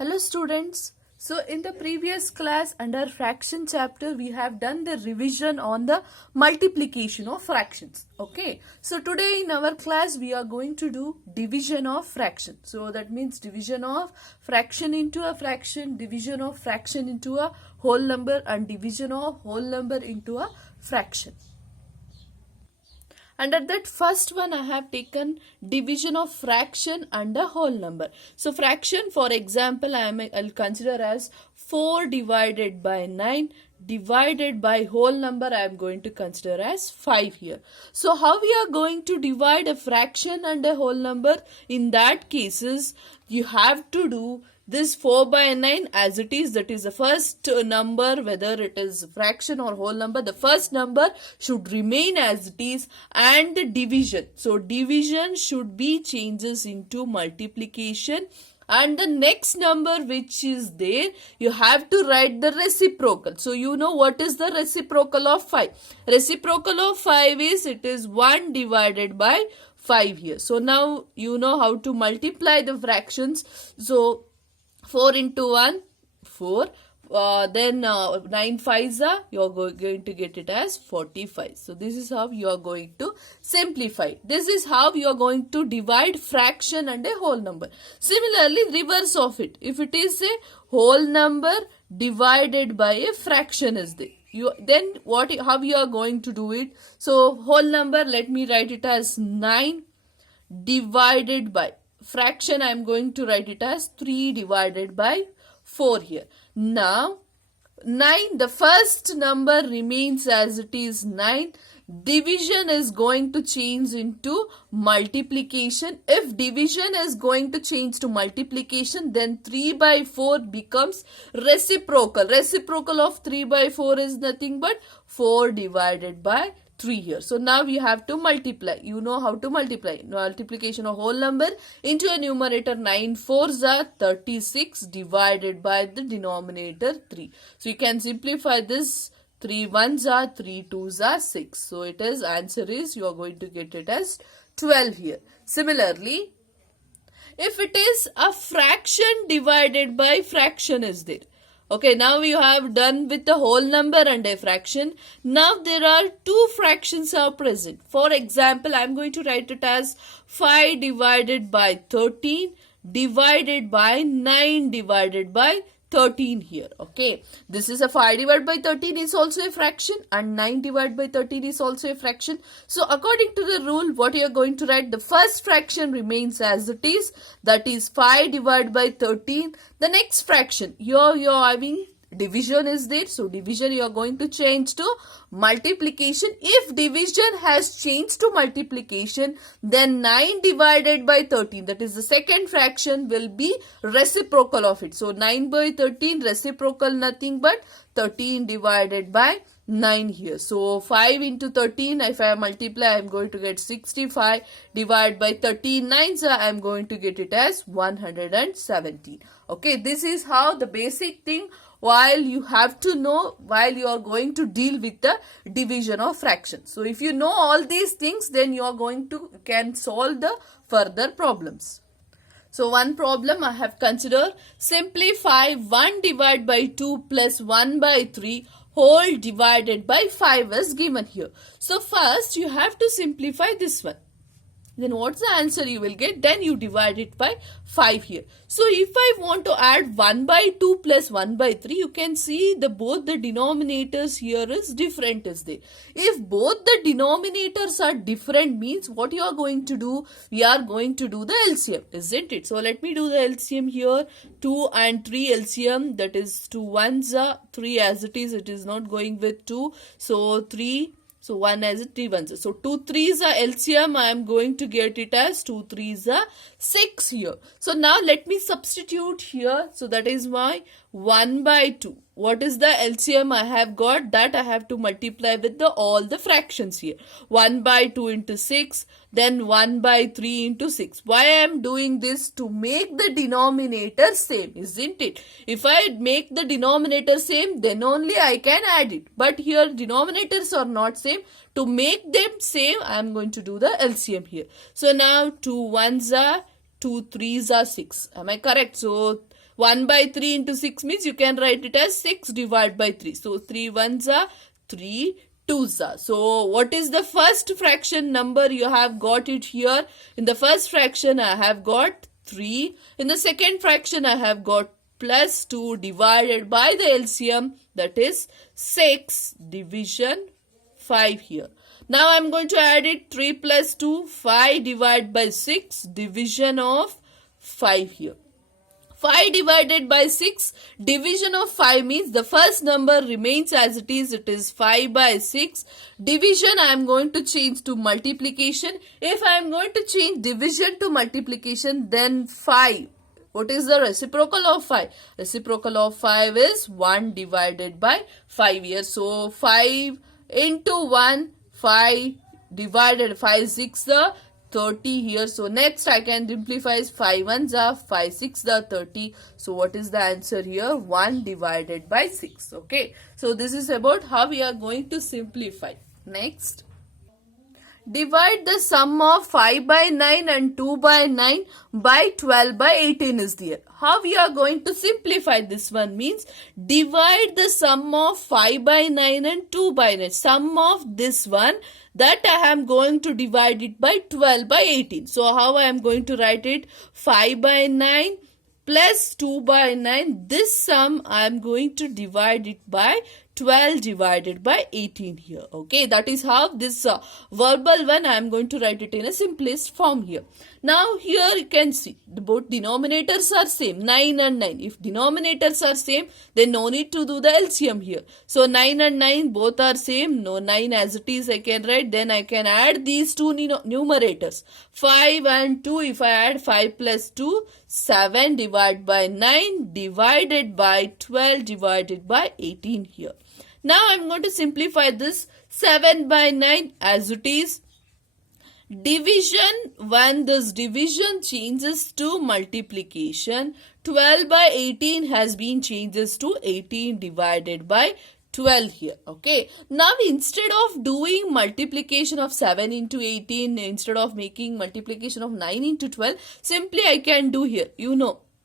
Hello students. So in the previous class under fraction chapter we have done the revision on the multiplication of fractions. Okay. So today in our class we are going to do division of fraction. So that means division of fraction into a fraction, division of fraction into a whole number and division of whole number into a fraction. Under that first one I have taken division of fraction and a whole number. So fraction, for example, I'll consider as 4 divided by 9 divided by whole number. I am going to consider as 5 here. So how we are going to divide a fraction and a whole number? In that cases you have to do this 4 by 9 as it is, that is the first number, whether it is fraction or whole number, the first number should remain as it is, and the division. So division should be changes into multiplication, and the next number which is there, you have to write the reciprocal. So you know what is the reciprocal of 5. Reciprocal of 5 is, it is 1 divided by 5 here. So now you know how to multiply the fractions. So 4 into 1, 4. Then 9 5s are, you are going to get it as 45. So this is how you are going to simplify. This is how you are going to divide fraction and a whole number. Similarly, reverse of it. If it is a whole number divided by a fraction is there. Then how you are going to do it? So whole number, let me write it as 9 divided by fraction. I am going to write it as 3 divided by 4 here. Now 9, the first number remains as it is 9. Division is going to change into multiplication. If division is going to change to multiplication, then 3 by 4 becomes reciprocal. Reciprocal of 3 by 4 is nothing but 4 divided by 3 here. So now you have to multiply. You know how to multiply. Multiplication of whole number into a numerator. 9 4s are 36 divided by the denominator 3. So you can simplify this. 3 1s are 3 2s are 6. So it is, answer is, you are going to get it as 12 here. Similarly, if it is a fraction divided by fraction is there. Okay, now we have done with the whole number and a fraction. Now there are two fractions are present. For example, I am going to write it as 5 divided by 13 divided by 9 divided by 13 here. Okay, this is a 5 divided by 13 is also a fraction, and 9 divided by 13 is also a fraction. So according to the rule, what you are going to write, the first fraction remains as it is, that is 5 divided by 13. The next fraction, you're having division is there, so division you are going to change to multiplication. If division has changed to multiplication, then 9 divided by 13, that is the second fraction, will be reciprocal of it. So 9 by 13 reciprocal nothing but 13 divided by 9 here. So 5 into 13, if I multiply, I am going to get 65 divided by 13 9s, I am going to get it as 117. Okay, this is how the basic thing, while you have to know while you are going to deal with the division of fractions. So if you know all these things, then you are going to can solve the further problems. So one problem I have considered, simplify 1 divided by 2 plus 1 by 3 whole divided by 5 is given here. So first you have to simplify this one. Then what's the answer you will get? Then you divide it by 5 here. So if I want to add 1 by 2 plus 1 by 3, you can see both the denominators here is different is there. If both the denominators are different, means what you are going to do? We are going to do the LCM, isn't it? So let me do the LCM here. 2 and 3 LCM, that is 2 1s are 3 as it is not going with 2. So 3. So 1 as 3 1s. So 2 3s are LCM. I am going to get it as 2 3s are 6 here. So now let me substitute here. So that is my 1 by 2. What is the LCM I have got? That I have to multiply with all the fractions here. 1 by 2 into 6. Then 1 by 3 into 6. Why I am doing this? To make the denominator same, isn't it? If I make the denominator same, then only I can add it. But here denominators are not same. To make them same, I am going to do the LCM here. So now 2 1s are 2 3s are 6. Am I correct? So 1 by 3 into 6 means you can write it as 6 divided by 3. So 3 ones are 3 twos are. So what is the first fraction number? You have got it here. In the first fraction I have got 3. In the second fraction I have got plus 2 divided by the LCM, that is 6 division 5 here. Now I am going to add it 3 plus 2, 5 divided by 6 division of 5 here. 5 divided by 6 division of 5 means the first number remains as it is 5 by 6. Division I am going to change to multiplication. If I am going to change division to multiplication, then 5. What is the reciprocal of 5? Reciprocal of 5 is 1 divided by 5 here. So 5 into 1, 5 divided 5 6 the 30 here. So next I can simplify 5 ones are 5 6 the 30. So what is the answer here? 1 divided by 6. Okay. So this is about how we are going to simplify. Next. Divide the sum of 5 by 9 and 2 by 9 by 12 by 18 is there. How we are going to simplify this one means divide the sum of 5 by 9 and 2 by 9. Sum of this one, that I am going to divide it by 12 by 18. So how I am going to write it? 5 by 9 plus 2 by 9. This sum I am going to divide it by 12 divided by 18 here. Okay, that is how this verbal one I am going to write it in a simplest form here. Now here you can see both denominators are same, 9 and 9. If denominators are same, then no need to do the LCM here. So 9 and 9 both are same. No, 9 as it is I can write. Then I can add these two numerators. 5 and 2. If I add 5 plus 2, 7 divided by 9 divided by 12 divided by 18 here. Now I am going to simplify this 7 by 9 as it is. Division, when this division changes to multiplication, 12 by 18 has been changes to 18 divided by 12 here. Okay. Now instead of doing multiplication of 7 into 18, instead of making multiplication of 9 into 12, simply I can do here.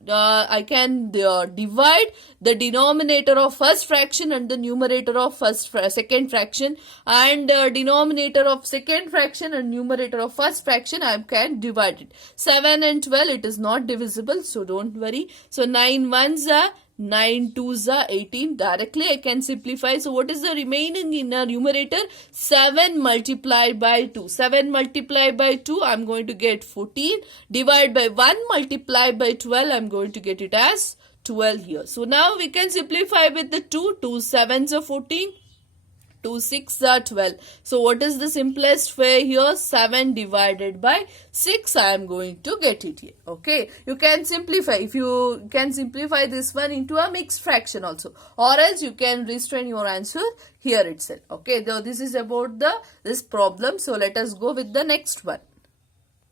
I can divide the denominator of first fraction and the numerator of second fraction, and denominator of second fraction and numerator of first fraction I can divide it. 7 and 12 it is not divisible, so don't worry. So 9 ones are 9 twos are 18. Directly I can simplify. So what is the remaining in the numerator? 7 multiplied by 2. 7 multiplied by 2 I am going to get 14. Divide by 1 multiplied by 12 I am going to get it as 12 here. So now we can simplify with the 2. 2 sevens are 14. 2 6 are 12. So what is the simplest way here? 7 divided by 6 I am going to get it here. Okay. You can simplify. If you can simplify this one into a mixed fraction also. Or else you can restrain your answer here itself. Okay. Now this is about this problem. So let us go with the next one.